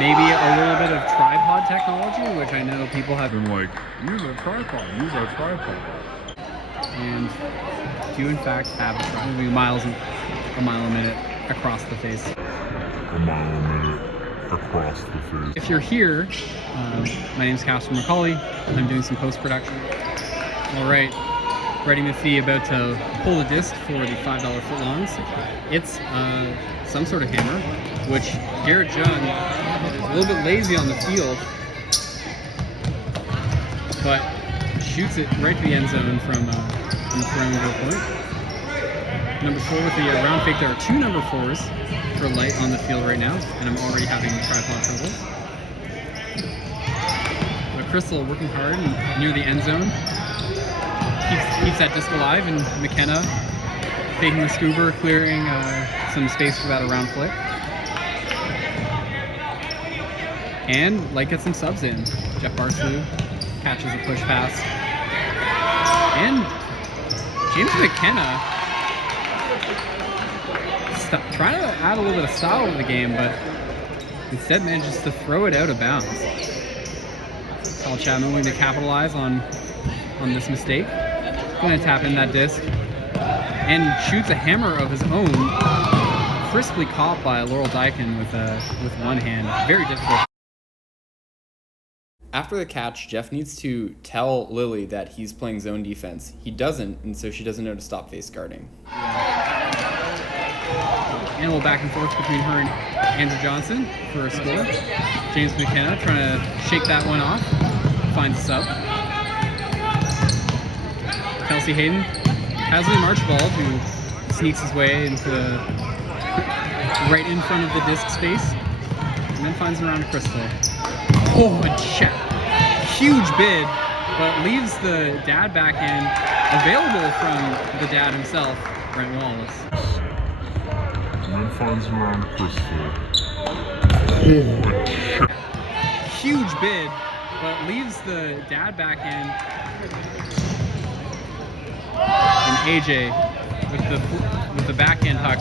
maybe a little bit of tripod technology, which I know people have been like, use a tripod. And do in fact have a tripod. Moving a mile a minute across the face. If you're here, my name is Casper McCauley, and I'm doing some post-production. All right, Brady Maffei about to pull the disc for the $5 footlongs. It's some sort of hammer, which Garrett Jung is a little bit lazy on the field, but shoots it right to the end zone from the perimeter point. Number 4 with the round fake. There are 2 number 4s for light on the field right now, and I'm already having tripod troubles. But Crystal working hard near the end zone. Keeps that disc alive, and McKenna faking the scooper, clearing some space for that around flick. And Light gets some subs in. Jeff Barsley catches a push pass. And James McKenna trying to add a little bit of style to the game, but instead manages to throw it out of bounds. Kyle Chapman willing to capitalize on this mistake. Going to tap in that disc and shoots a hammer of his own, crisply caught by Laurel Dykin with one hand. Very difficult. After the catch, Jeff needs to tell Lily that he's playing zone defense. He doesn't, and so she doesn't know to stop face guarding. And a little back and forth between her and Andrew Johnson for a score. James McKenna trying to shake that one off. Finds a sub. Kelsey Hayden has Lee Marchibald, who sneaks his way into right in front of the disc space, and then finds around Crystal. Oh, a check. Huge bid, but leaves the dad backhand available from the dad himself, Brent Wallace. And then finds around Crystal. Oh, huge bid, but leaves the dad backhand. And AJ with the backhand hook.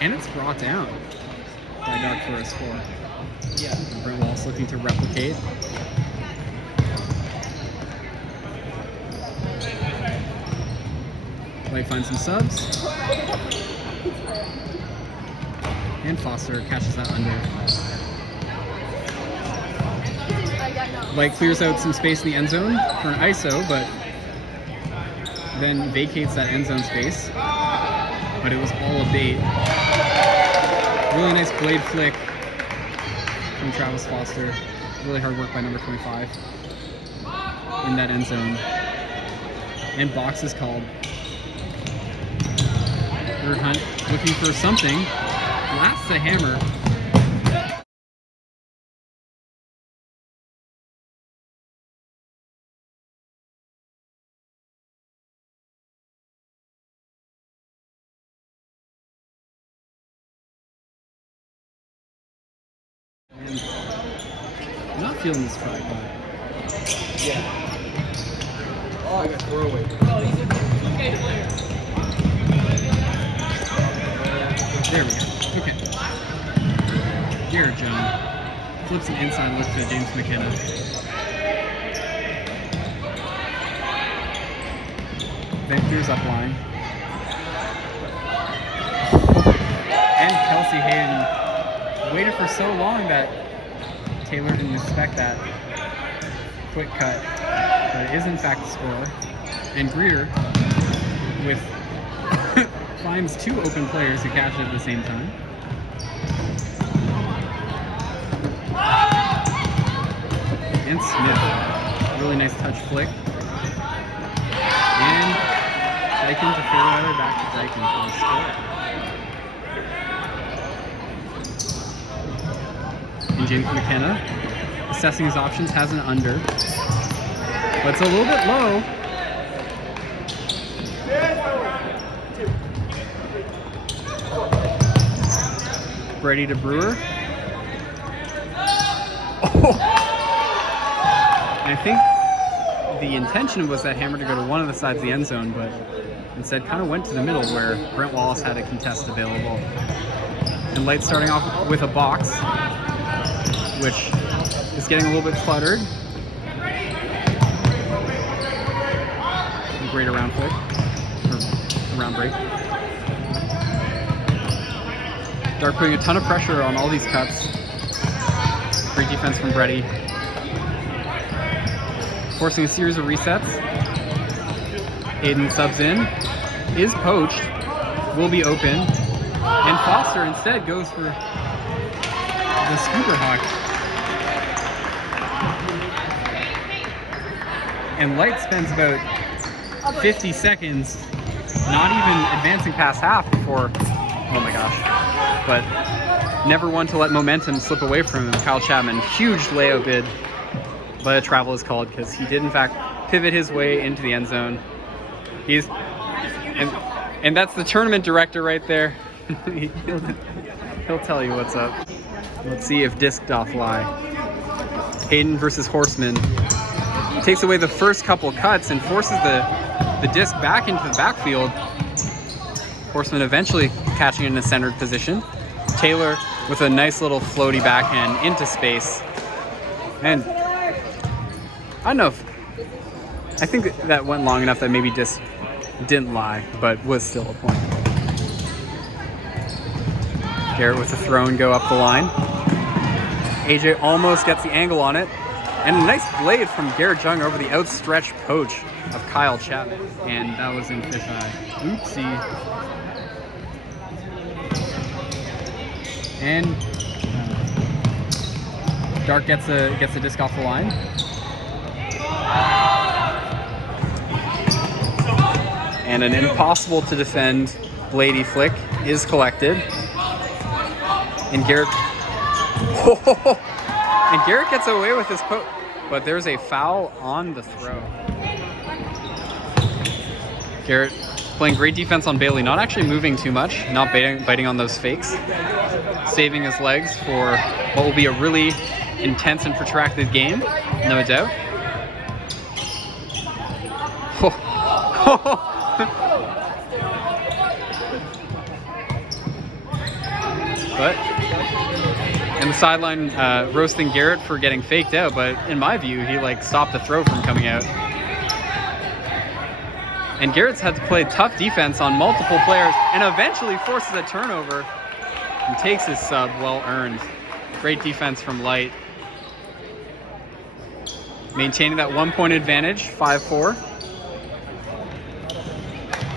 And it's brought down by Doug for a score. Yeah. Brent Wallace looking to replicate. Light finds some subs. And Foster catches that under. Light clears out some space in the end zone for an ISO, but then vacates that end zone space. But it was all a bait. Really nice blade flick from Travis Foster. Really hard work by number 25 in that end zone. And box is called. Bird Hunt looking for something. Blasts the hammer. And I'm not feeling this tripod. Yeah. Oh, I got throwaway. Oh, he's a 2K player. There we go. Okay. Garrett Jung flips an inside look to James McKenna. Ventures up line. And Kelsey Hayden waited for so long that Taylor didn't expect that quick cut. But it is in fact a score. And Greer with finds 2 open players who catch it at the same time. And Smith, really nice touch flick. And Dykin to fairweather back to Dykin for the score. And James McKenna, assessing his options, has an under. But it's a little bit low. Brady to Brewer. Oh! And I think the intention was that hammer to go to one of the sides of the end zone, but instead kind of went to the middle where Brent Wallace had a contest available. And Light starting off with a box, which is getting a little bit cluttered. Great around flick, or around break. Dark putting a ton of pressure on all these cuts. Great defense from Brady. Forcing a series of resets. Aiden subs in, is poached, will be open, and Foster instead goes for the scooper hawk. And Light spends about 50 seconds not even advancing past half before, oh my gosh, but never one to let momentum slip away from him. Kyle Chapman, huge layout bid, but a travel is called because he did in fact pivot his way into the end zone. And that's the tournament director right there. He'll tell you what's up. Let's see if disc doth lie. Hayden versus Horseman. Takes away the first couple cuts and forces the disc back into the backfield. Horseman eventually catching it in a centered position. Taylor with a nice little floaty backhand into space. And I don't know if, I think that went long enough that maybe disc didn't lie, but was still a point. Garrett with a throw and go up the line. AJ almost gets the angle on it. And a nice blade from Garrett Jung over the outstretched poach of Kyle Chapman. And that was in fisheye. Oopsie. And Dark gets a disc off the line. And an impossible to defend Blady flick is collected. And Garrett gets away with his poke, but there's a foul on the throw. Garrett playing great defense on Bailey, not actually moving too much, not biting on those fakes, saving his legs for what will be a really intense and protracted game, no doubt. And the sideline roasting Garrett for getting faked out, but in my view, he like stopped the throw from coming out. And Garrett's had to play tough defense on multiple players and eventually forces a turnover and takes his sub, well earned. Great defense from Light. Maintaining that 1 point advantage, 5-4.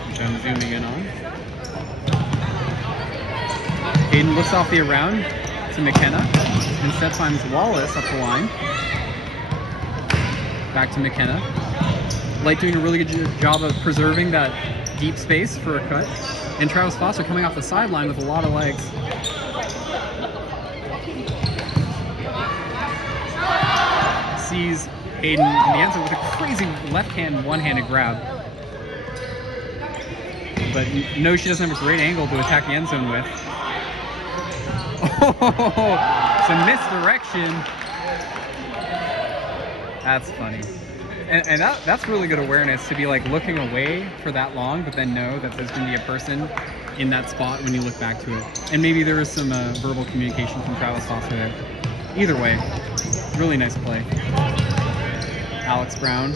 Which I'm zooming in on. Hayden looks off the around to McKenna. Instead finds Wallace up the line. Back to McKenna. Light doing a really good job of preserving that deep space for a cut. And Travis Foster coming off the sideline with a lot of legs. Sees Hayden in the end zone with a crazy left-hand, one-handed grab. But knows she doesn't have a great angle to attack the end zone with. Oh, it's a misdirection. That's funny. And that's really good awareness to be like looking away for that long, but then know that there's going to be a person in that spot when you look back to it. And maybe there was some verbal communication from Travis Foster there. Either way, really nice play. Alex Brown.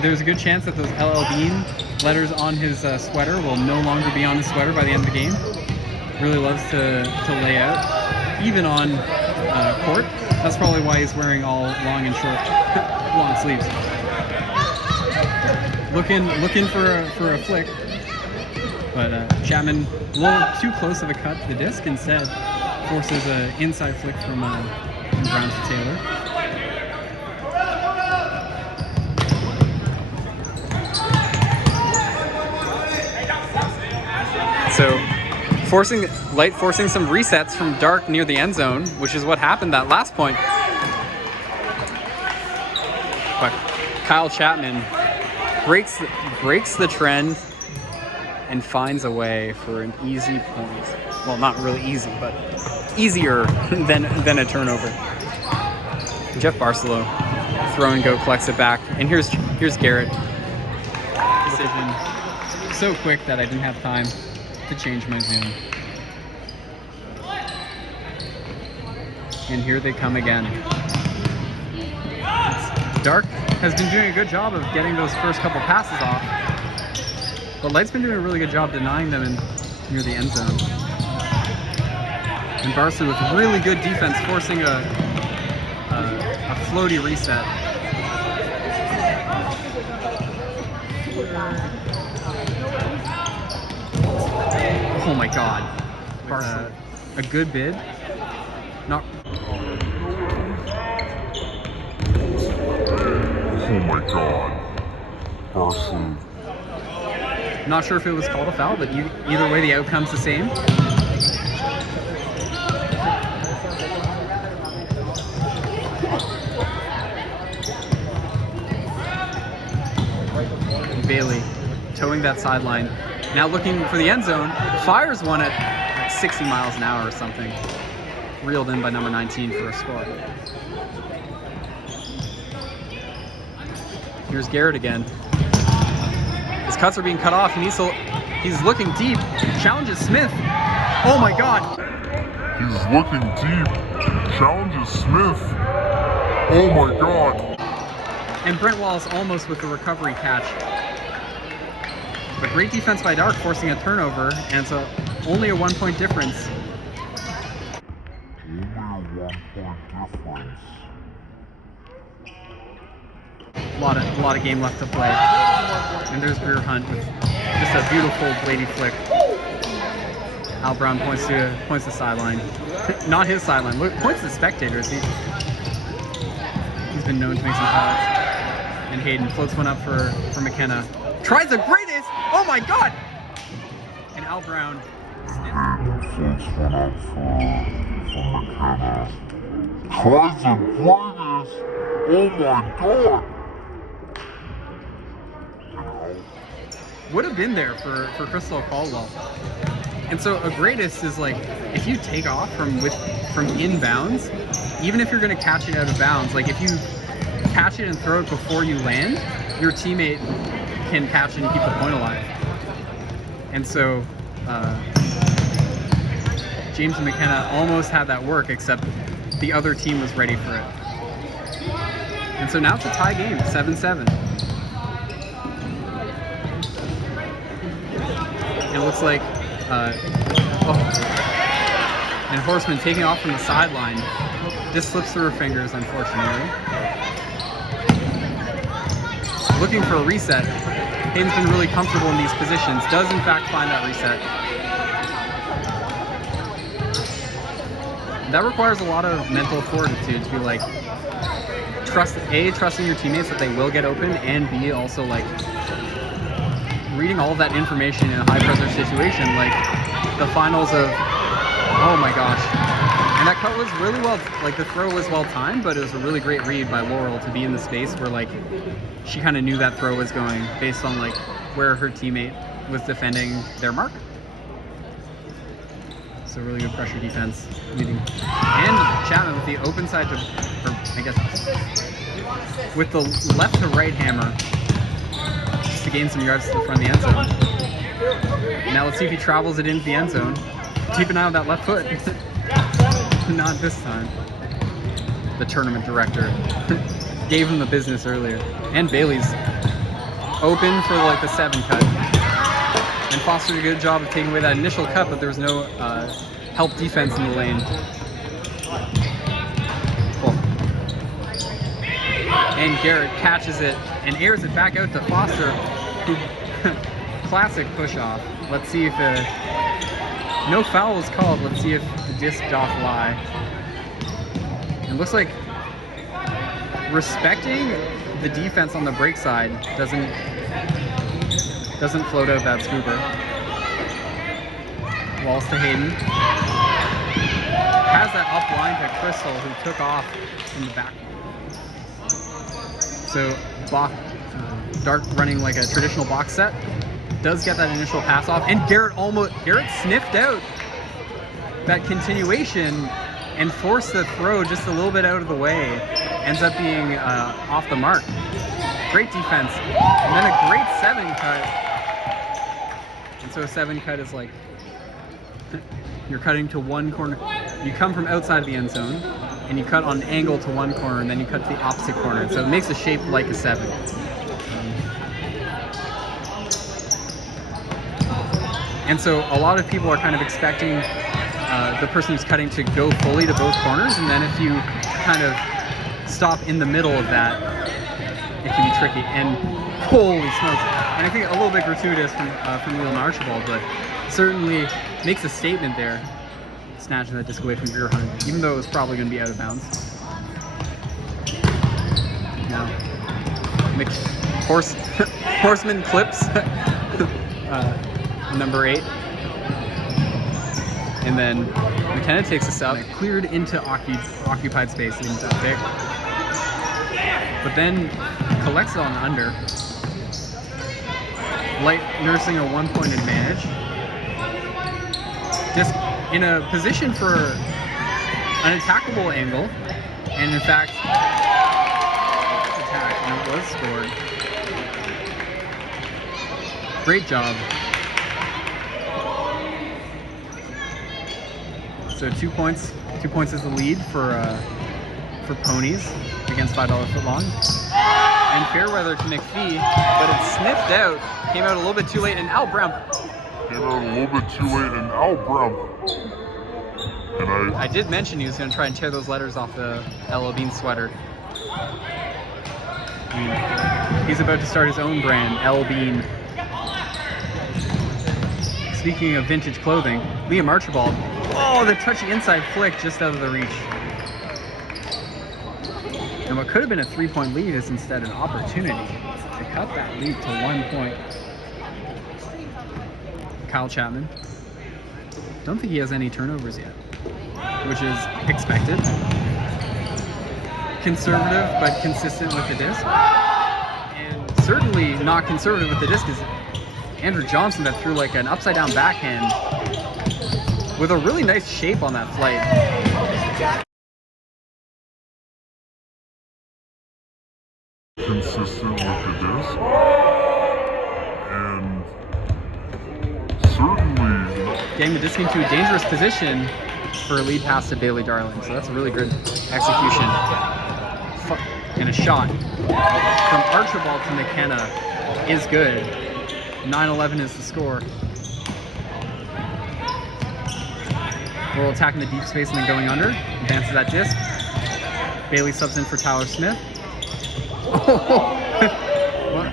There's a good chance that those LL Bean letters on his sweater will no longer be on his sweater by the end of the game. Really loves to lay out, even on court. That's probably why he's wearing all long and short, long sleeves. Looking for a flick, but Chapman a little too close of a cut to the disc. Instead, forces an inside flick from Brown to Taylor. So. Light forcing some resets from Dark near the end zone, which is what happened that last point. But Kyle Chapman breaks the trend and finds a way for an easy point. Well, not really easy, but easier than a turnover. Jeff Barcelo, throw and go, collects it back, and here's Garrett. Decision so quick that I didn't have time to change my zoom. And here they come again. Dark has been doing a good job of getting those first couple passes off, but Light's been doing a really good job denying them near the end zone. And Barca with really good defense forcing a floaty reset. Oh my god. Barca, a good bid. Not. Oh my god. Barca. Not sure if it was called a foul, but either way the outcome's the same. Bailey towing that sideline. Now looking for the end zone. Fires one at 60 miles an hour or something. Reeled in by number 19 for a score. Here's Garrett again. His cuts are being cut off. He's looking deep. Challenges Smith. Oh my god. He's looking deep. Challenges Smith. Oh my god. And Brent Wallace almost with the recovery catch. But great defense by Dark, forcing a turnover, and so only a 1 point difference. Only a 1 point difference. A lot of game left to play. And there's Greer Hunt with just a beautiful bladey flick. Al Brown points to sideline. Not his sideline. Points to spectators. He's been known to make some calls. And Hayden floats one up for McKenna. Tries the greatest! Oh my god! And Al Brown Hayden floats one up for McKenna. Tries the greatest! Oh my god! would have been there for Crystal Caldwell. And so a greatest is like, if you take off from inbounds, even if you're going to catch it out of bounds, like if you catch it and throw it before you land, your teammate can catch it and keep the point alive. And so James and McKenna almost had that work, except the other team was ready for it. And so now it's a tie game, 7-7. And it looks like, and Horseman taking off from the sideline. Just slips through her fingers, unfortunately. Looking for a reset. Hayden's been really comfortable in these positions. Does in fact find that reset. That requires a lot of mental fortitude to be like, trusting your teammates that they will get open, and B, also like reading all of that information in a high pressure situation, like the finals of, oh my gosh. And that cut was really well, like the throw was well timed, but it was a really great read by Laurel to be in the space where like she kind of knew that throw was going based on like where her teammate was defending their mark. So really good pressure defense leading. And Chapman with the open side to, or I guess, with the left to right hammer just to gain some yards to the front of the end zone. Now let's see if he travels it into the end zone. Keep an eye on that left foot. Not this time. The tournament director gave him the business earlier. And Bailey's open for like the 7 cut. And Foster did a good job of taking away that initial cut, but there was no help defense in the lane. Cool. And Garrett catches it and airs it back out to Foster, who classic push off. Let's see if no foul was called. Let's see if the disc doth lie. It looks like respecting the defense on the break side doesn't float out that scooper. Walls to Hayden. Has that up line to Crystal, who took off in the back. So Dark running like a traditional box set. Does get that initial pass off, and Garrett sniffed out that continuation and forced the throw just a little bit out of the way. Ends up being off the mark. Great defense, and then a great 7 cut. And so a 7 cut is like, you're cutting to one corner. You come from outside of the end zone, and you cut on an angle to one corner, and then you cut to the opposite corner. So it makes a shape like a 7. And so a lot of people are kind of expecting the person who's cutting to go fully to both corners, and then if you kind of stop in the middle of that, it can be tricky. And holy smokes! And I think a little bit gratuitous from Leland Archibald, but certainly makes a statement there, snatching that disc away from Greer Hunt, even though it was probably going to be out of bounds. Now, Horseman clips number 8. And then McKenna takes us out, cleared into occupied space, even that big. But then collects it on under. Light nursing a 1-point advantage. Just in a position for an attackable angle. And in fact, attack, and it was scored. Great job. So 2 points. 2 points is the lead for ponies against $5 footlong. And Fairweather to McPhee, but it's sniffed out. Came out a little bit too late, and Al Brown. And I did mention he was going to try and tear those letters off the L.O. Bean sweater. He's about to start his own brand, L. Bean. Speaking of vintage clothing, Liam Archibald. Oh, the touchy inside flick just out of the reach. And what could have been a 3-point lead is instead an opportunity to cut that lead to 1 point. Kyle Chapman. Don't think he has any turnovers yet, which is expected. Conservative, but consistent with the disc. And certainly not conservative with the disc is Andrew Johnson that threw like an upside down backhand with a really nice shape on that flight. Consistent with the disc, and certainly getting the disc into a dangerous position for a lead pass to Bailey Darling. So that's a really good execution. And a shot from Archibald to McKenna is good. 9-11 is the score. We're attacking the deep space and then going under. Advances that disc. Bailey subs in for Tyler Smith. What?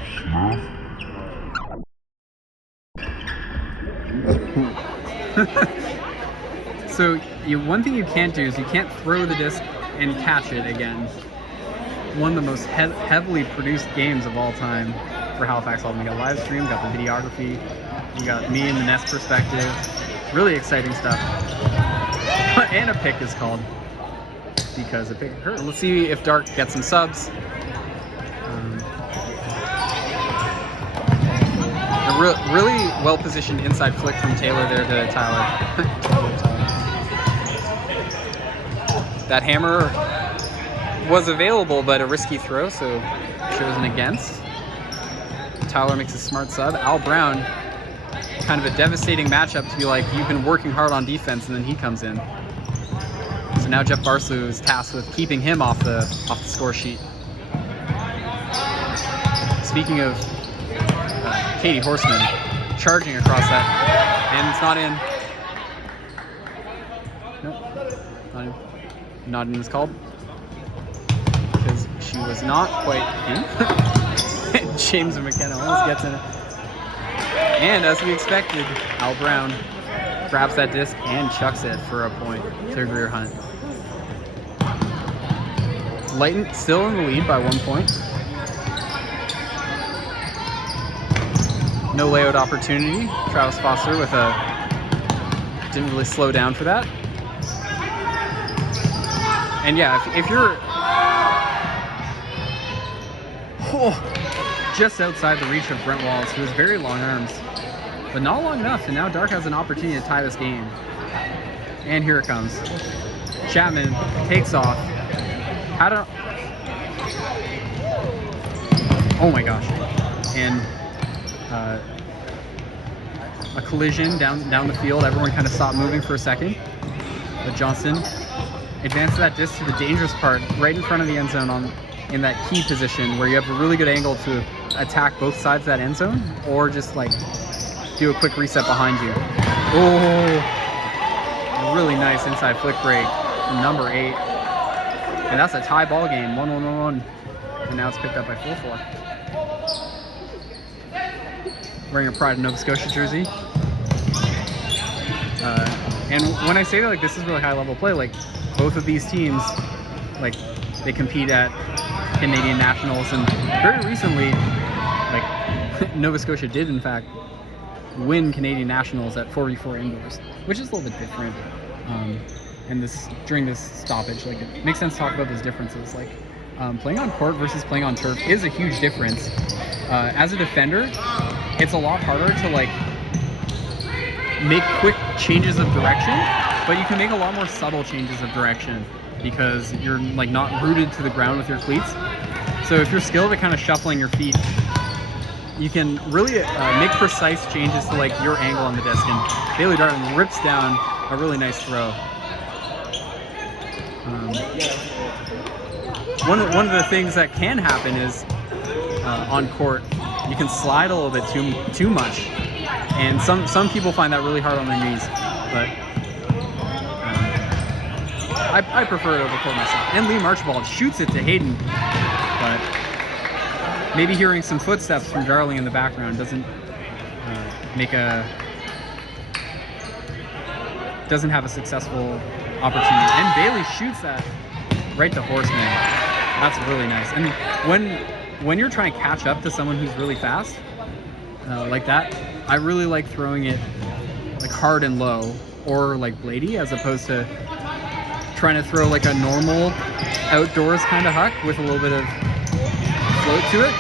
So one thing you can't do is you can't throw the disc and catch it again. One of the most heavily produced games of all time for Halifax Alden. We got live stream, got the videography, we got me and the Nest perspective. Really exciting stuff. And a pick is called because a pick hurt. Let's see if Dark gets some subs. A really well-positioned inside flick from Taylor there to Tyler. That hammer was available, but a risky throw, so chosen against. Tyler makes a smart sub. Al Brown, kind of a devastating matchup to be like, you've been working hard on defense, and then he comes in. So now Jeff Barslew is tasked with keeping him off the score sheet. Speaking of Katie Horseman, charging across that, and it's not in. Nope, not in. Not in is called because she was not quite in. James McKenna almost gets in it. And as we expected, Al Brown grabs that disc and chucks it for a point to Greer Hunt. Lighton still in the lead by 1 point. No layout opportunity. Travis Foster with didn't really slow down for that. And yeah, if you're just outside the reach of Brent Wallace, who has very long arms, but not long enough, and now Dark has an opportunity to tie this game. And here it comes. Chapman takes off. Oh my gosh. And a collision down the field. Everyone kind of stopped moving for a second. But Johnson advance that disc to the dangerous part, right in front of the end zone in that key position where you have a really good angle to attack both sides of that end zone, or just like do a quick reset behind you. Oh, really nice inside flick break from number 8. And that's a tie ball game, 1-1-1-1. And now it's picked up by 4-4. Wearing a Pride of Nova Scotia jersey. And when I say that, like, this is really high level play, like both of these teams, like they compete at Canadian Nationals, and very recently, like Nova Scotia did in fact win Canadian Nationals at 4v4 indoors, which is a little bit different. And during this stoppage, like it makes sense to talk about those differences. Like playing on court versus playing on turf is a huge difference. As a defender, it's a lot harder to like make quick changes of direction, but you can make a lot more subtle changes of direction because you're like not rooted to the ground with your cleats. So if you're skilled at kind of shuffling your feet, you can really make precise changes to like your angle on the disc. And Bailey Darling rips down a really nice throw. One of the things that can happen is on court, you can slide a little bit too much, and some people find that really hard on their knees. But I prefer it over court myself. And Liam Archibald shoots it to Hayden, but maybe hearing some footsteps from Darling in the background doesn't have a successful opportunity. And Bailey shoots that right to Horseman. That's really nice. And when you're trying to catch up to someone who's really fast, like that, I really like throwing it like hard and low, or like bladey, as opposed to trying to throw like a normal outdoors kind of huck with a little bit of float to it,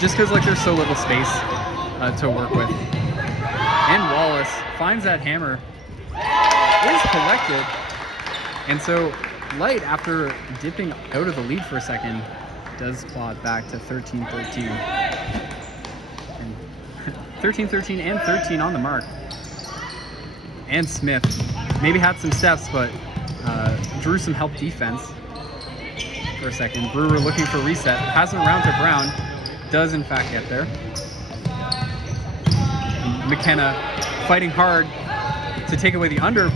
just because like there's so little space to work with. And Wallace finds that hammer, is collected, and so Light, after dipping out of the lead for a second, does claw it back to 13-13. 13-13 and 13 on the mark. And Smith maybe had some steps, but drew some help defense for a second. Brewer looking for reset, passes it around to Brown, does in fact get there. And McKenna fighting hard to take away the under,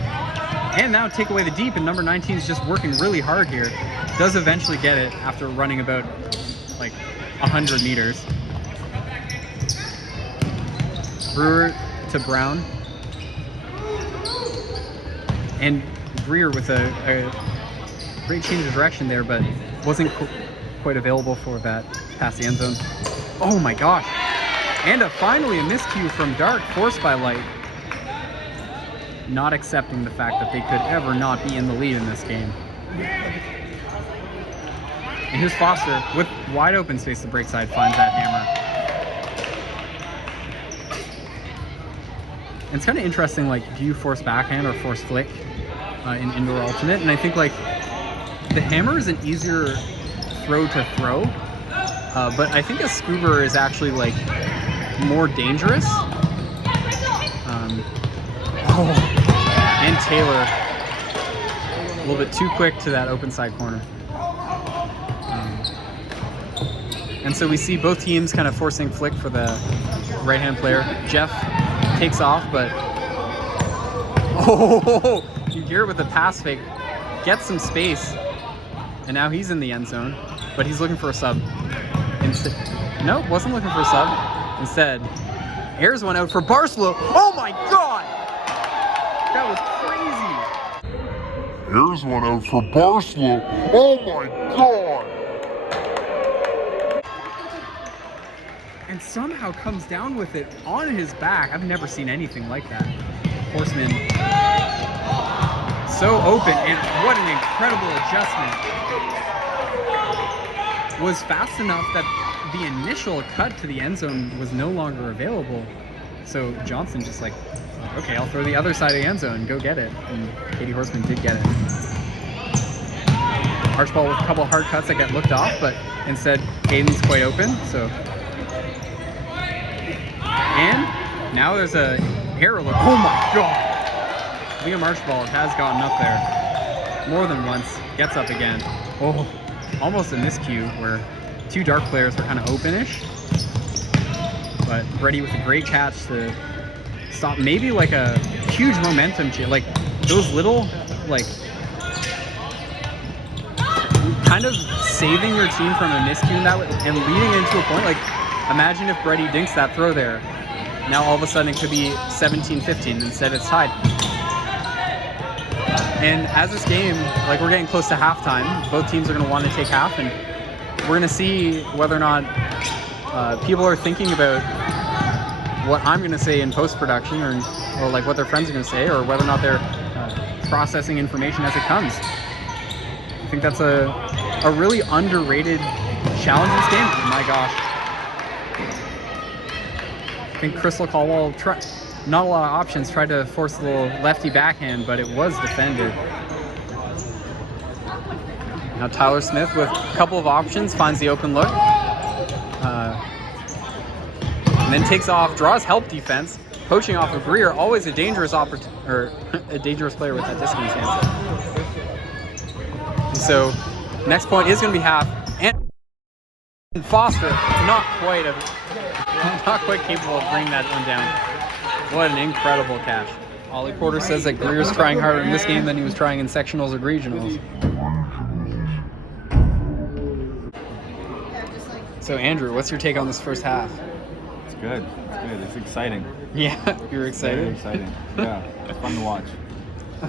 and now take away the deep, and number 19 is just working really hard here. Does eventually get it after running about like 100 meters. Brewer to Brown. And Greer with a great change of direction there, but wasn't quite available for that past the end zone. Oh my gosh. And finally a miscue from Dark, forced by Light. Not accepting the fact that they could ever not be in the lead in this game. And here's Foster with wide open space to break side, finds that hammer. And it's kind of interesting, like, do you force backhand or force flick in indoor alternate? And I think like the hammer is an easier throw to throw, but I think a scuba is actually like more dangerous. And Taylor a little bit too quick to that open side corner. And so we see both teams kind of forcing flick for the right-hand player. Jeff takes off, but you hear it with the pass fake, gets some space, and now he's in the end zone, but he's looking for a sub. Nope, wasn't looking for a sub. Instead, airs one out for Barcelona. Oh my God! That was crazy. Here's one out for Barcelona. Oh my God! And somehow comes down with it on his back. I've never seen anything like that. Horseman so open, and what an incredible adjustment. Was fast enough that the initial cut to the end zone was no longer available. So Johnson just like, okay, I'll throw the other side of the end zone, go get it. And Katie Horseman did get it. Archibald with a couple hard cuts that got looked off, but instead Hayden's quite open, so. And now there's a error look. Oh my God! Liam Archibald has gotten up there. more than once, gets up again. Oh, almost a miscue where two dark players were kind of openish. But Brady with a great catch to stop maybe like a huge momentum change. Like those little, like, kind of saving your team from a miscue in that way and leading into a point. Like, imagine if Brady dinks that throw there. Now all of a sudden it could be 17-15. Instead it's tied. And as this game, like, we're getting close to halftime, both teams are going to want to take half, and we're going to see whether or not people are thinking about what I'm going to say in post-production, or like what their friends are going to say, or whether or not they're processing information as it comes. I think that's a really underrated challenge in this game. Oh my gosh. I think Crystal Caldwell, not a lot of options, tried to force a little lefty backhand, but it was defended. Now Tyler Smith with a couple of options, finds the open look. And then takes off, draws help defense, poaching off of Greer, always a dangerous a dangerous player with that disc in his hands. And so next point is going to be half, and Foster not quite capable of bringing that one down. What an incredible catch. Ollie Porter says that Greer's trying harder in this game than he was trying in sectionals or regionals. So Andrew, what's your take on this first half? It's good. It's good. It's exciting. Yeah, you're excited? Very exciting. Yeah, it's fun to watch.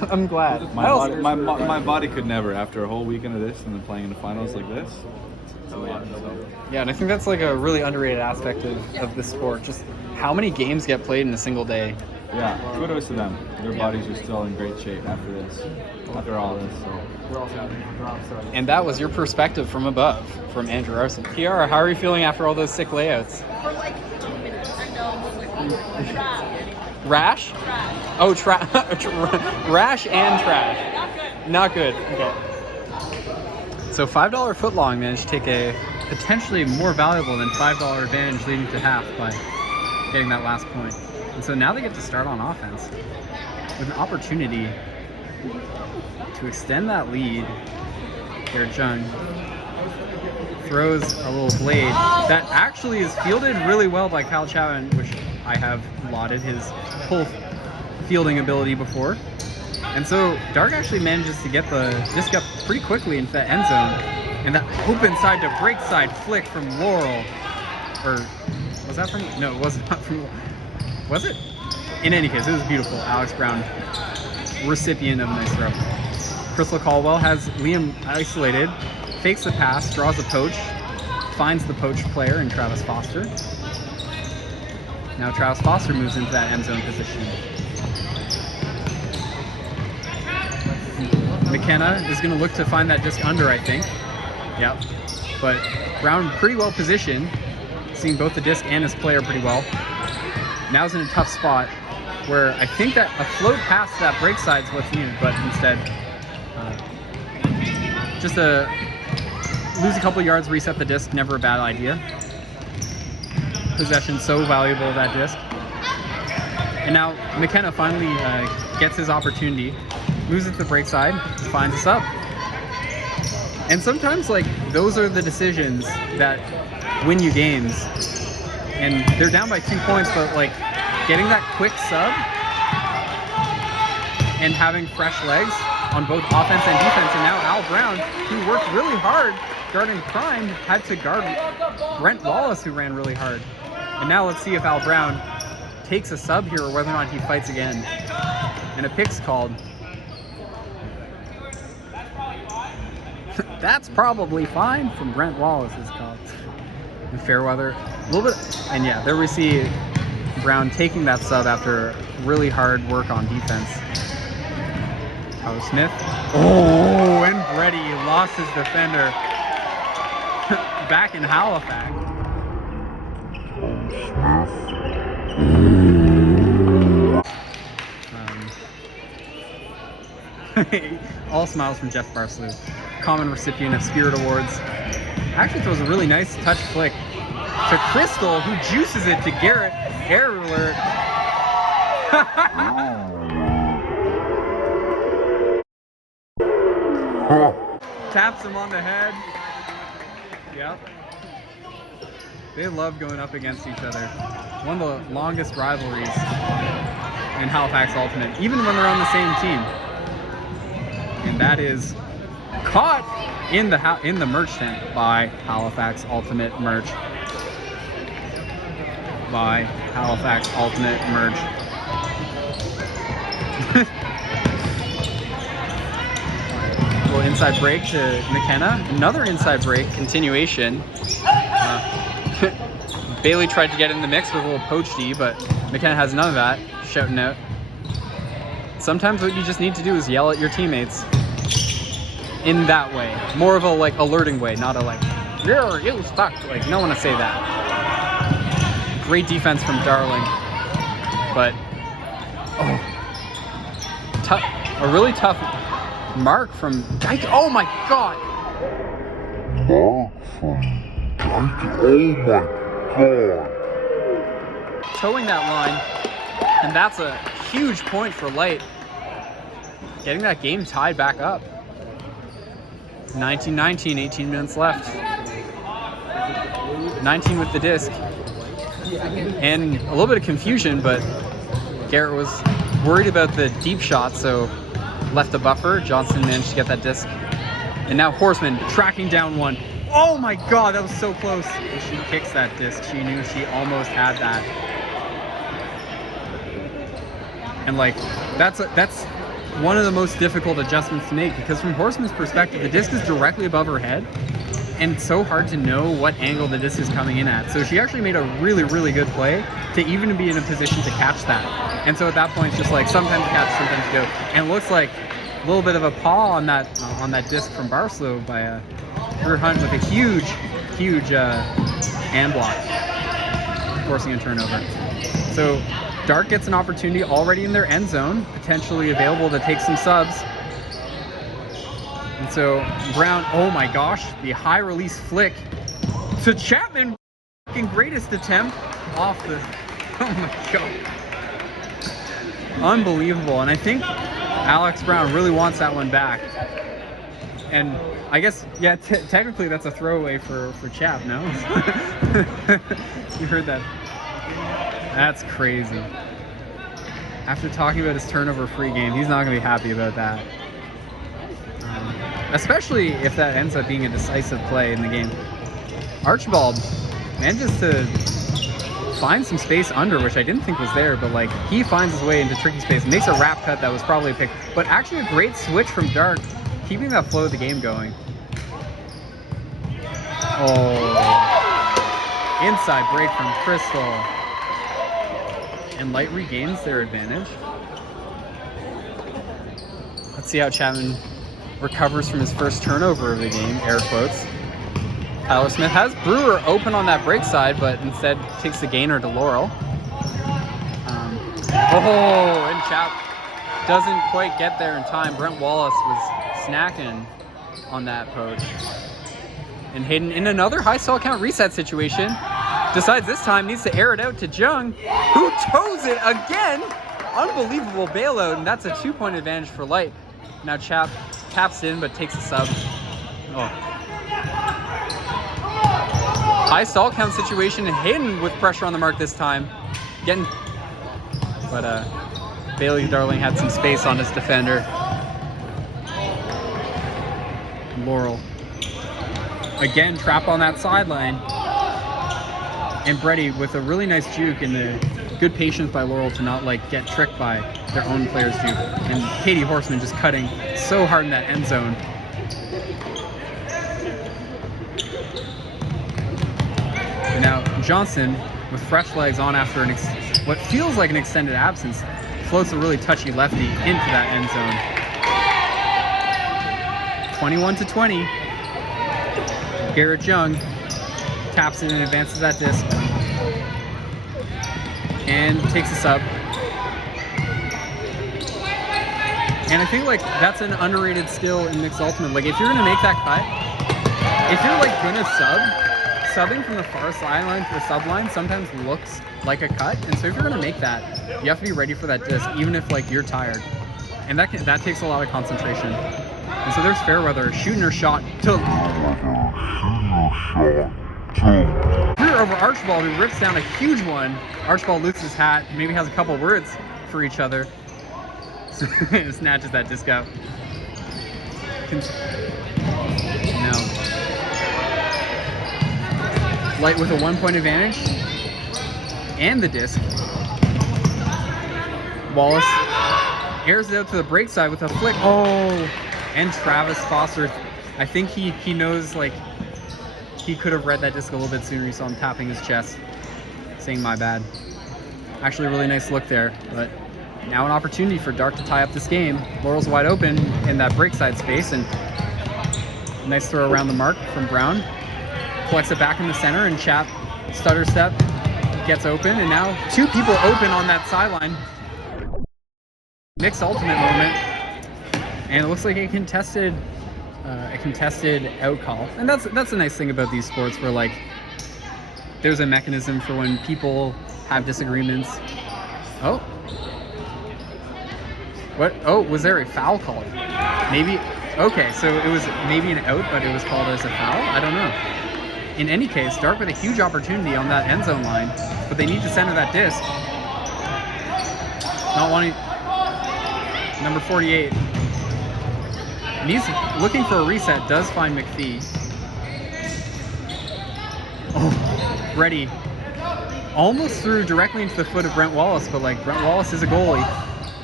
I'm glad. My body could never, after a whole weekend of this and then playing in the finals like this. It's a lot. So. Yeah, and I think that's like a really underrated aspect of this sport. Just how many games get played in a single day. Yeah, kudos to them. Their bodies are still in great shape after this, after all this. So. And that was your perspective from above, from Andrew Arson. Kiara, how are you feeling after all those sick layouts? For like 2 minutes. I know. Rash? Oh, rash and trash. Not good. Okay. So $5 footlong managed to take a potentially more valuable than $5 advantage leading to half by getting that last point. And so now they get to start on offense with an opportunity to extend that lead. Here, Jung throws a little blade that actually is fielded really well by Kyle Chapman, which I have lauded his pull fielding ability before. And so Dark actually manages to get the disc up pretty quickly into that end zone. And that open side to break side flick from Laurel. Or was that from? No, it was not from. Was it? In any case, it was beautiful. Alex Brown, recipient of a nice throw. Crystal Caldwell has Liam isolated, fakes the pass, draws a poach, finds the poach player in Travis Foster. Now Travis Foster moves into that end zone position. McKenna is going to look to find that disc under, I think. Yep. But Brown pretty well positioned, seeing both the disc and his player pretty well. Now's in a tough spot where I think that a float past that break side is what's needed, but instead just lose a couple yards, reset the disc, never a bad idea. Possession so valuable, that disc. And now McKenna finally gets his opportunity, moves it to the break side, finds us up. And sometimes, like, those are the decisions that win you games. And they're down by 2 points, but like getting that quick sub and having fresh legs on both offense and defense. And now Al Brown, who worked really hard guarding Prime, had to guard Brent Wallace, who ran really hard. And now let's see if Al Brown takes a sub here or whether or not he fights again. And a pick's called. That's probably fine from Brent Wallace is called. And Fairweather, a little bit, and yeah, there we see Brown taking that sub after really hard work on defense. Tyler Smith. Oh, and Brady lost his defender back in Halifax. All smiles from Jeff Barsley, common recipient of Spirit Awards. Actually throws a really nice touch flick to Crystal, who juices it to Garrett. Error alert. Taps him on the head. Yep. They love going up against each other. One of the longest rivalries in Halifax Ultimate, even when they're on the same team. And that is caught in the merch tent by Halifax Ultimate merch. By Halifax Ultimate merch. Little inside break to McKenna. Another inside break, continuation. Bailey tried to get in the mix with a little poach D, but McKenna has none of that. Shouting out. Sometimes what you just need to do is yell at your teammates in that way. More of a like alerting way, not a like, "You're you stuck." Like, you don't want to say that. Great defense from Darling, but a really tough mark from Dyke. Oh my god! Mark from Dyke. Oh my god. Towing that line, and that's a huge point for Light. Getting that game tied back up. 19-19, 18 minutes left. 19 with the disc. And a little bit of confusion, but Garrett was worried about the deep shot, so left a buffer. Johnson managed to get that disc. And now Horseman tracking down one. Oh my god, that was so close. And she kicks that disc. She knew she almost had that. And like, that's one of the most difficult adjustments to make, because from Horseman's perspective, the disc is directly above her head, and it's so hard to know what angle the disc is coming in at. So she actually made a really, really good play to even be in a position to catch that. And so at that point, it's just like sometimes catch, sometimes go. And it looks like a little bit of a paw on that disc from Barstow by Drew Hunt with a huge hand block, forcing a turnover. So Dart gets an opportunity already in their end zone, potentially available to take some subs. And so Brown, oh my gosh, the high release flick to Chapman, greatest attempt off the, oh my god. Unbelievable. And I think Alex Brown really wants that one back. And I guess, yeah, technically that's a throwaway for Chap, no? You heard that. That's crazy. After talking about his turnover-free game, he's not going to be happy about that. Especially if that ends up being a decisive play in the game. Archibald manages to find some space under, which I didn't think was there, but like, he finds his way into tricky space, makes a wrap cut that was probably a pick, but actually a great switch from Dart, keeping that flow of the game going. Oh, inside break from Crystal. And Light regains their advantage. Let's see how Chapman recovers from his first turnover of the game, air quotes. Tyler Smith has Brewer open on that break side, but instead takes the gainer to Laurel. And Chap doesn't quite get there in time. Brent Wallace was snacking on that poach. And Hayden, in another high stall count reset situation, decides this time needs to air it out to Jung, who toes it again. Unbelievable bailout, and that's a 2-point advantage for Light. Now Chap taps in, but takes a sub. Oh. High stall count situation, and Hayden with pressure on the mark this time. But Bailey Darling had some space on his defender. Laurel. Again, trap on that sideline. And Brady with a really nice juke and the good patience by Laurel to not like get tricked by their own players' juke. And Katie Horseman just cutting so hard in that end zone. And now Johnson with fresh legs on after what feels like an extended absence, floats a really touchy lefty into that end zone. 21-20. Garrett Jung taps it and advances that disc. And takes a sub. And I think like that's an underrated skill in mixed ultimate. Like if you're gonna make that cut, if you're like gonna subbing from the far sideline to the sub line sometimes looks like a cut. And so if you're gonna make that, you have to be ready for that disc, even if like you're tired. And that takes a lot of concentration. And so there's Fairweather shooting her shot to rear over Archibald, who rips down a huge one. Archibald loses his hat, maybe has a couple words for each other. Snatches that disc out. No. Light with a 1-point advantage. And the disc. Wallace airs it out to the break side with a flick. Oh! And Travis Foster, I think he knows, like, he could have read that disc a little bit sooner. You saw him tapping his chest, saying my bad. Actually a really nice look there, but now an opportunity for Dark to tie up this game. Laurel's wide open in that break side space, and nice throw around the mark from Brown. Collects it back in the center, and Chap stutter step, gets open, and now 2 people open on that sideline. Mixed ultimate moment, and it looks like a contested out call. And that's the nice thing about these sports, where like there's a mechanism for when people have disagreements. Oh. What? Oh, was there a foul called? Maybe. Okay, so it was maybe an out, but it was called as a foul? I don't know. In any case, Dark with a huge opportunity on that end zone line, but they need to center that disc. Not wanting... Number 48. And he's looking for a reset, does find McPhee. Oh, ready. Almost threw directly into the foot of Brent Wallace, but like Brent Wallace is a goalie.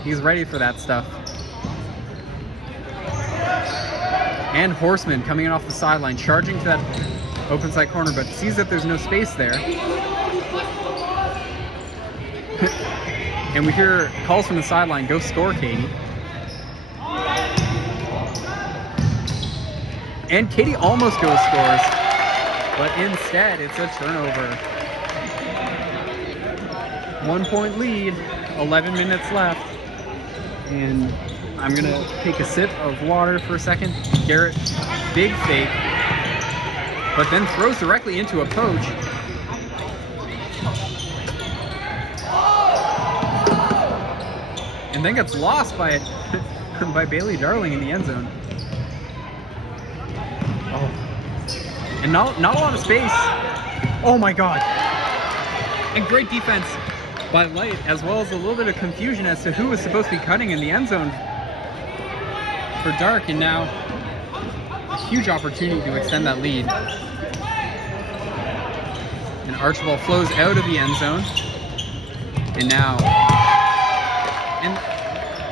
He's ready for that stuff. And Horseman coming in off the sideline, charging to that open side corner, but sees that there's no space there. And we hear calls from the sideline, go score, Katie. And Katie almost goes scores, but instead it's a turnover. 1-point lead, 11 minutes left. And I'm gonna take a sip of water for a second. Garrett, big fake, but then throws directly into a poach. And then gets lost by by Bailey Darling in the end zone. Oh, and not a lot of space. Oh my God! And great defense by Light, as well as a little bit of confusion as to who was supposed to be cutting in the end zone for Dark, and now a huge opportunity to extend that lead. And Archibald flows out of the end zone, and now, and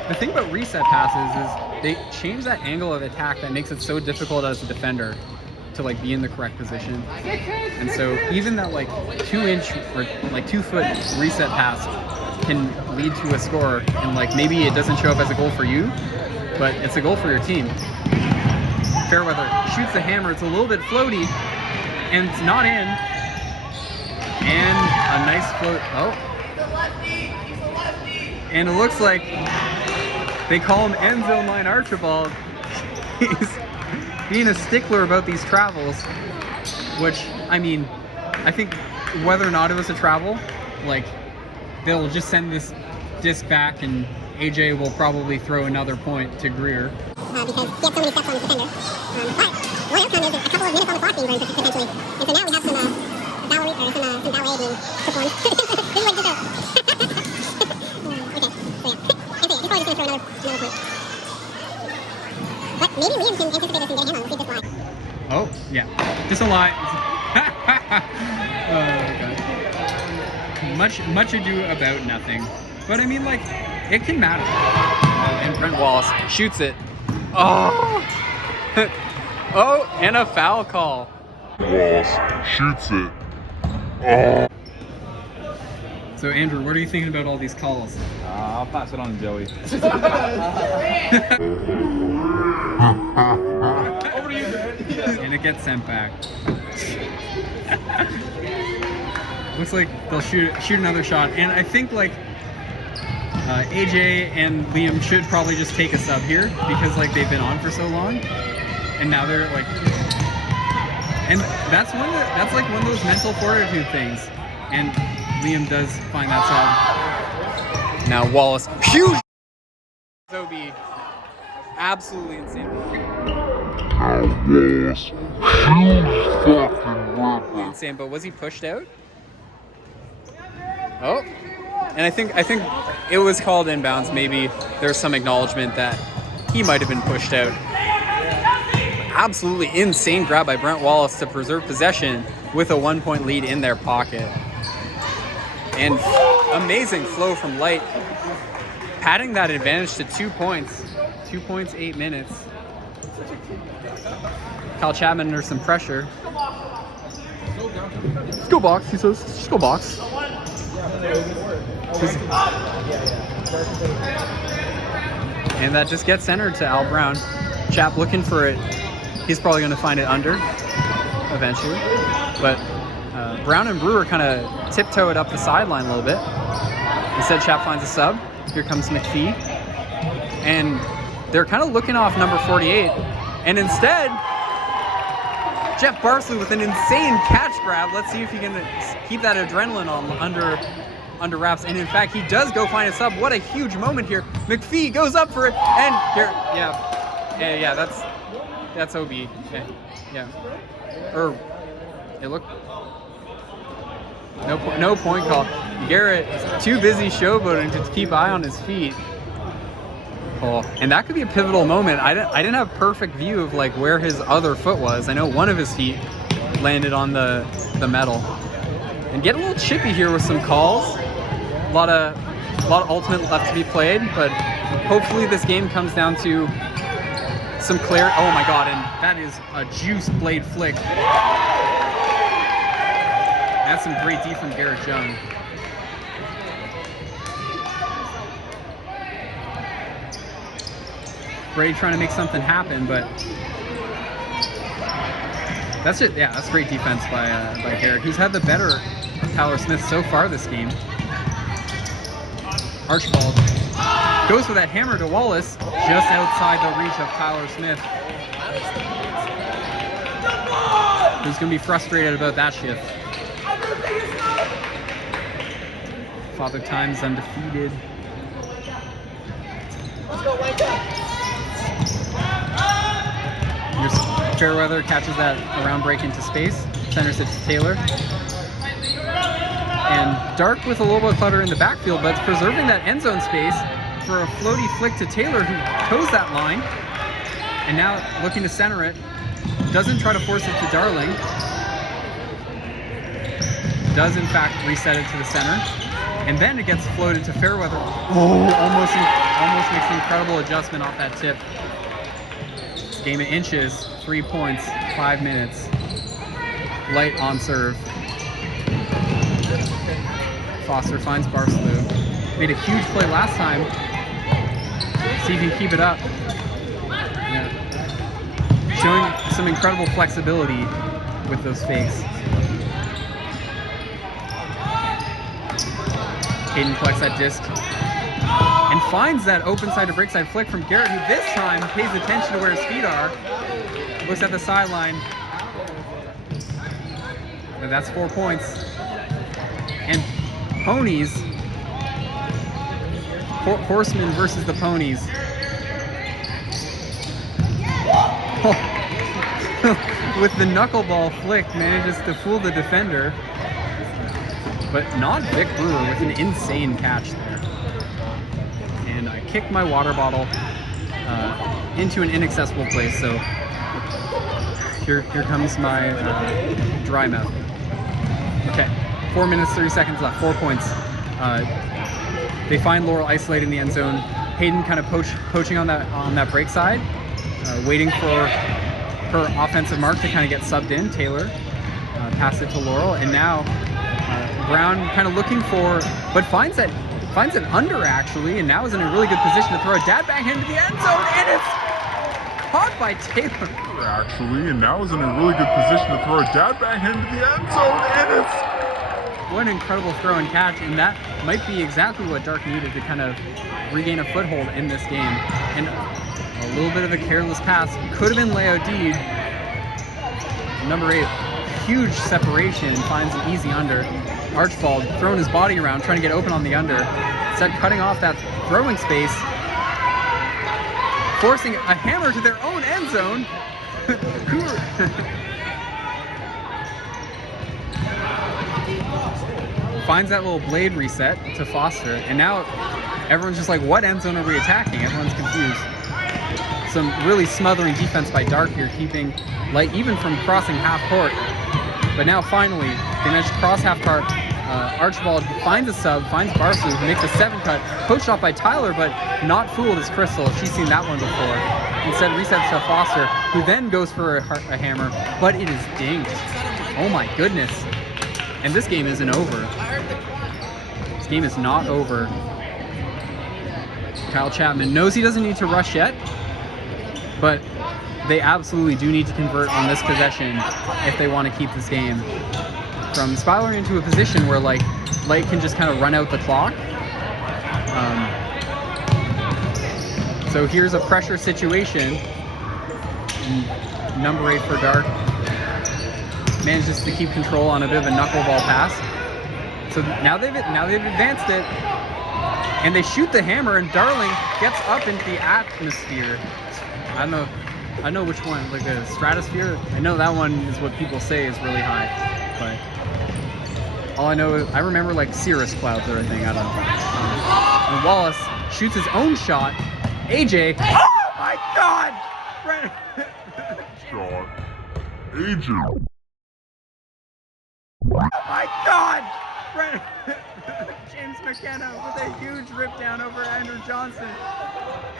the thing about reset passes is they change that angle of attack that makes it so difficult as a defender to like be in the correct position. And so even that like 2-inch or like 2-foot reset pass can lead to a score, and like maybe it doesn't show up as a goal for you, but it's a goal for your team. Fairweather shoots the hammer, it's a little bit floaty, and it's not in. And a nice float. Oh. And it looks like they call him end zone line Archibald. He's being a stickler about these travels, which, I mean, I think whether or not it was a travel, like, they'll just send this disc back and AJ will probably throw another point to Greer. Because he had so many steps on his defender. But what outcome is a couple of minutes on the clock being burned potentially. And so now we have some ballet being performed. This is like just a... Okay, so yeah. And so yeah, he's probably just going to throw another point. But maybe Liam can anticipate this and get a hand on. We'll see if this lies. Oh, yeah. Just a lie. Oh, God. Much ado about nothing. But I mean, like, it can matter. And Brent Wallace shoots it. Oh! Oh, and a foul call. Wallace shoots it. Oh. So, Andrew, what are you thinking about all these calls? I'll pass it on to Joey. And it gets sent back. Looks like they'll shoot another shot, and I think like AJ and Liam should probably just take a sub here because like they've been on for so long, and now they're like, and that's like one of those mental fortitude things, and Liam does find that sub. Now Wallace, huge. Zobe Absolutely insane. Insane, but was he pushed out? Oh, and I think it was called inbounds. Maybe there's some acknowledgement that he might have been pushed out. Absolutely insane grab by Brent Wallace to preserve possession with a 1-point lead in their pocket. And amazing flow from Light, padding that advantage to 2 points. 2 points, 8 minutes. Kyle Chapman under some pressure. Let's go box, he says. Just go box. And that just gets centered to Al Brown. Chap looking for it. He's probably going to find it under eventually. But Brown and Brewer kind of tiptoe it up the sideline a little bit. Instead, Chap finds a sub. Here comes McPhee. And they're kind of looking off number 48. And instead, Jeff Barsley with an insane catch grab. Let's see if he can keep that adrenaline on under wraps. And in fact, he does go find a sub. What a huge moment here. McPhee goes up for it. And here, yeah, that's OB. Okay. Yeah. Or it looked no point call. Garrett too busy showboating to keep eye on his feet. Oh, and that could be a pivotal moment. I didn't have perfect view of like where his other foot was. I know one of his feet landed on the metal. And get a little chippy here with some calls. A lot of ultimate left to be played, but hopefully this game comes down to some clear. Oh my God! And that is a juice blade flick. That's some great D from Garrett Jung. Brady trying to make something happen, but that's it. Yeah, that's great defense by Garrett, who's had the better of Tyler Smith so far this game. Archibald goes for that hammer to Wallace, just outside the reach of Tyler Smith, who's going to be frustrated about that shift. Father Time's undefeated. Fairweather catches that around break into space, centers it to Taylor. And Dark with a little bit of clutter in the backfield, but it's preserving that end zone space for a floaty flick to Taylor, who toes that line. And now looking to center it. Doesn't try to force it to Darling. Does in fact reset it to the center. And then it gets floated to Fairweather. Oh, almost makes an incredible adjustment off that tip. Game of inches, 3 points, 5 minutes. Light on serve. Foster finds Barcelou. Made a huge play last time. See if he can keep it up. Yeah. Showing some incredible flexibility with those fakes. Hayden collects that disc and finds that open side to break side flick from Garrett, who this time pays attention to where his feet are. Looks at the sideline. And that's 4 points. And Ponies. Horsemen versus the Ponies. With the knuckleball flick, manages to fool the defender. But not Vic Brewer with an insane catch there. And I kicked my water bottle into an inaccessible place, so here comes my dry mouth. Okay, 4 minutes, 30 seconds left, 4 points. They find Laurel isolated in the end zone. Hayden kind of poaching on that break side, waiting for her offensive mark to kind of get subbed in. Taylor passed it to Laurel, and now Brown kind of looking for, but finds an under actually, and now is in a really good position to throw a dad bang into the end zone, and it's caught by Taylor. Actually, and now is in a really good position to throw a dad bang into the end zone, and it's... What an incredible throw and catch, and that might be exactly what Dark needed to kind of regain a foothold in this game. And a little bit of a careless pass. Could have been Leo Deed. Number 8, huge separation, finds an easy under. Archibald throwing his body around, trying to get open on the under. Instead, cutting off that throwing space. forcing a hammer to their own end zone. Finds that little blade reset to Foster, and now everyone's just like, what end zone are we attacking? Everyone's confused. Some really smothering defense by Dark here, keeping Light even from crossing half court. But now finally, they managed to cross half court. Archibald finds a sub, finds Barsu, who makes a 7 cut, poached off by Tyler, but not fooled as Crystal. She's seen that one before. Instead resets to Foster, who then goes for a hammer, but it is dinged. Oh my goodness. And this game isn't over. This game is not over. Kyle Chapman knows he doesn't need to rush yet, but they absolutely do need to convert on this possession if they want to keep this game from spiraling into a position where like Light can just kind of run out the clock. So here's a pressure situation. Number 8 for Dark manages to keep control on a bit of a knuckleball pass. So now they've advanced it, and they shoot the hammer, and Darling gets up into the atmosphere. I don't know which one, like a stratosphere. I know that one is what people say is really high, but all I know is I remember like cirrus clouds or a thing. I don't know. And Wallace shoots his own shot. AJ. Oh my God! Shot. AJ. Oh my God! James McKenna with a huge rip down over Andrew Johnson.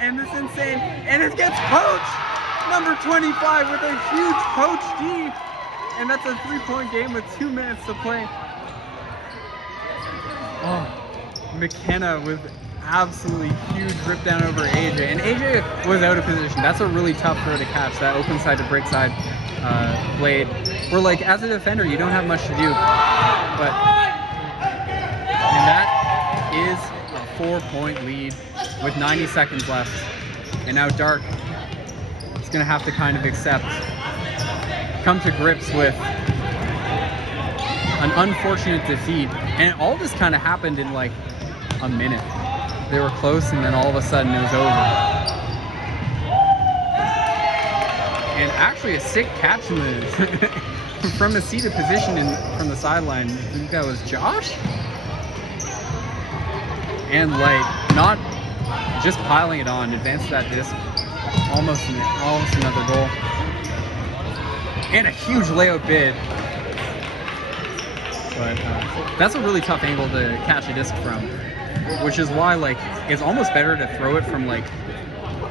And this insane, and it gets poached! Number 25 with a huge poach D. And that's a 3-point game with 2 minutes to play. Oh, McKenna with absolutely huge rip down over AJ. And AJ was out of position. That's a really tough throw to catch, that open side to break side blade. Where like as a defender you don't have much to do. And that is a 4-point lead with 90 seconds left. And now Dark is gonna have to kind of come to grips with an unfortunate defeat. And all this kind of happened in like a minute. They were close, and then all of a sudden it was over. And actually a sick catch in the from a seated position from the sideline. I think that was Josh? And like not just piling it on, advanced that disc. Almost another goal. And a huge layout bid. But that's a really tough angle to catch a disc from. Which is why like it's almost better to throw it from like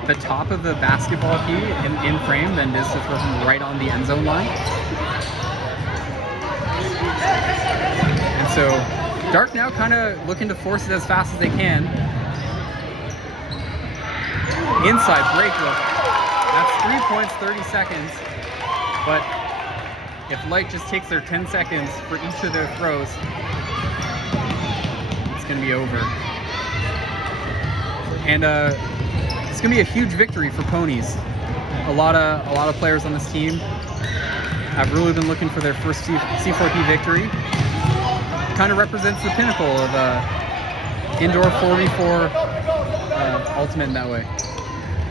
the top of the basketball key in frame than it is to throw from right on the end zone line. And so Dark now kind of looking to force it as fast as they can. Inside break look. That's 3 points, 30 seconds. But if Light just takes their 10 seconds for each of their throws, it's gonna be over. And it's gonna be a huge victory for Ponies. A lot of players on this team have really been looking for their first C4P victory. Kind of represents the pinnacle of indoor 4v4 ultimate in that way.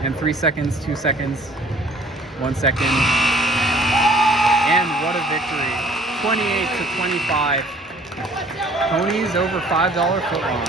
And 3 seconds, 2 seconds, 1 second. And what a victory. 28 to 25. Ponies over $5 foot long.